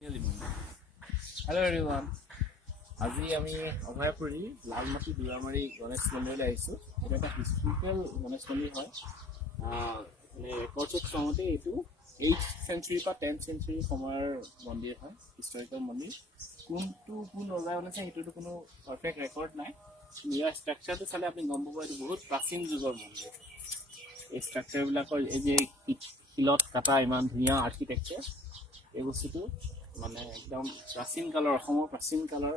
Hello everyone. আজি আমি অভয়াপুৰী লালমাটি দুৰামাৰী গণেশ মন্দিৰলৈ আহিছোঁ। এটা এটা হিষ্ট্ৰিকেল গণেশ মন্দিৰ হয়। মানে ৰেকৰ্ডছত চাওঁতে এইটো 8th century বা 10th century সময়ৰ মন্দিৰ হয়, হিষ্টৰিকেল মন্দিৰ। কোন ৰজাই বনাইছে সেইটোতো কোনো পাৰফেক্ট ৰেকৰ্ড নাই। ইয়াৰ ষ্ট্ৰাকচাৰটো চালে আপুনি গম পাব এইটো বহুত প্ৰাচীন যুগৰ মন্দিৰ। এই ষ্ট্ৰাকচাৰবিলাকৰ এই যে শিলত কটা ইমান ধুনীয়া আৰ্কিটেকচাৰ, এই বস্তুটো মানে একদম প্ৰাচীন কালৰ অসমৰ প্ৰাচীন কালৰ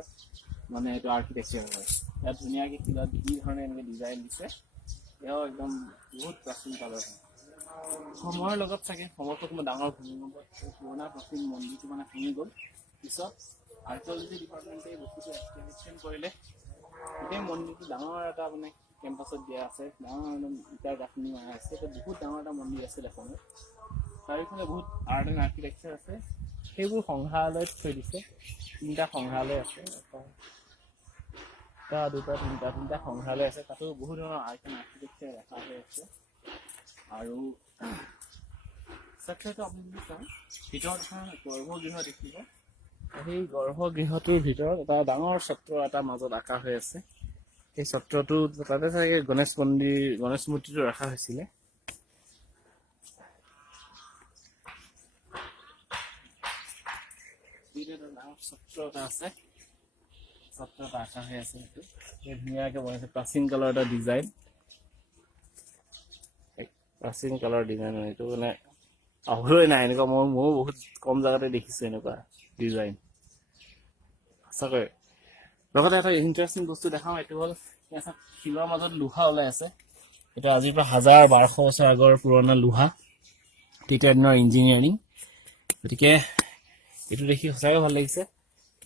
মানে এইটো আৰ্কিটেকচাৰ হয়। ইয়াত ধুনীয়াকৈ শিলত যি ধৰণে এনেকৈ ডিজাইন দিছে, এয়াও একদম বহুত প্ৰাচীন কালৰ হয়। সময়ৰ লগত চাগে সময়তো কোনো ডাঙৰ ভূমিকম্পত পুৰণা প্ৰাচীন মন্দিৰটো মানে ভাঙি গ'ল। পিছত আৰ্কিঅলজি ডিপাৰ্টমেণ্টে এই বস্তুটো এক্সপ্লেনেশ্যন কৰিলে। গোটেই মন্দিৰটো ডাঙৰ এটা মানে কেম্পাছত দিয়া আছে, ডাঙৰ একদম ইটাৰ গাঁথনি মাৰা আছে। এটা বহুত ডাঙৰ এটা মন্দিৰ আছিল এখনত। চাৰিওফালে বহুত আৰ্ট এণ্ড আৰ্কিটেকচাৰ আছে। সেইবোৰ সংগ্ৰহালয়ত থৈ দিছে। 3টা সংগ্ৰহালয় আছে, তিনিটা সংগ্ৰহালয় আছে। তাতো বহুত ধৰণৰ আৰ্ট এণ্ড আৰ্কিটেকচাৰ দেখা হৈ আছে। আৰু ষ্ট্ৰাকচাৰটো আপুনি যদি চাওঁ, ভিতৰত এখন গৰ্ভগৃহ দেখিব। সেই গৰ্ভগৃহটোৰ ভিতৰত এটা ডাঙৰ চত্ৰ এটা মাজত আঁকা হৈ আছে। সেই চত্ৰটো তাতে চাগে গণেশ মূৰ্তিটো ৰখা হৈছিলে। ডাঙৰ চত্ৰ এটা আছে, চত্ৰ এটা আঁকা হৈ আছে। সেইটো ধুনীয়াকে বনাইছে, প্ৰাচীন কালৰ এটা ডিজাইন, প্ৰাচীন কালৰ ডিজাইন। এইটো মানে পাহৰিবই নাই, এনেকুৱা ময়ো বহুত কম জেগাতে দেখিছোঁ এনেকুৱা ডিজাইন সঁচাকৈ। লগতে এটা ইণ্টাৰেষ্টিং বস্তু দেখাওঁ, এইটো হ'ল শিলৰ মাজত লোহা ওলাই আছে। এইটো আজিৰ পৰা 1000-1200 বছৰ আগৰ পুৰণা লোহা, তেতিয়া দিনৰ ইঞ্জিনিয়াৰিং। গতিকে এইটো দেখি সঁচাকৈ ভাল লাগিছে।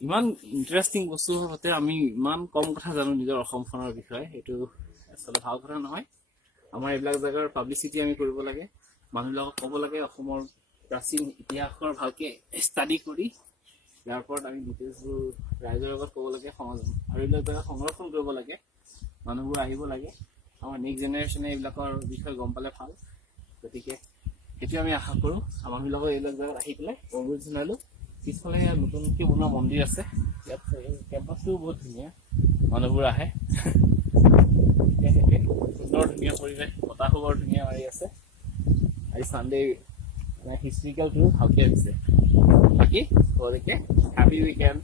ইমান ইণ্টাৰেষ্টিং বস্তু হওঁতে আমি ইমান কম কথা জানো নিজৰ অসমখনৰ বিষয়ে, এইটো আচলতে ভাল কথা নহয়। আমাৰ এইবিলাক জেগাৰ পাব্লিচিটি আমি কৰিব লাগে, মানুহবিলাকক ক'ব লাগে অসমৰ প্ৰাচীন ইতিহাসৰ ভালকৈ ষ্টাডি কৰি ইয়াৰ ওপৰত আমি ডিটেইলছবোৰ ৰাইজৰ আগত ক'ব লাগে, আৰু এইবিলাক জেগা সংৰক্ষণ কৰিব লাগে। মানুহবোৰ আহিব লাগে, আমাৰ নেক্সট জেনেৰেশ্যনে এইবিলাকৰ বিষয়ে গম পালে ভাল। গতিকে সেইটো আমি আশা কৰোঁ। মানুহবিলাকক এইবিলাক জেগাত আহি পেলাই অনুৰোধ জনালোঁ। পিছফালে নতুনকৈ বনোৱা মন্দিৰ আছে, ইয়াত কেম্পাছটোও বহুত ধুনীয়া, মানুহবোৰ আহে। সুন্দৰ ধুনীয়া পৰিৱেশ, বতাহো বৰ ধুনীয়া মাৰি আছে। আজি চানডে মানে হিষ্ট্ৰিকেল টুৰ ভালকৈ হৈছে। বাকী গতিকে হেপী উইকেণ্ড।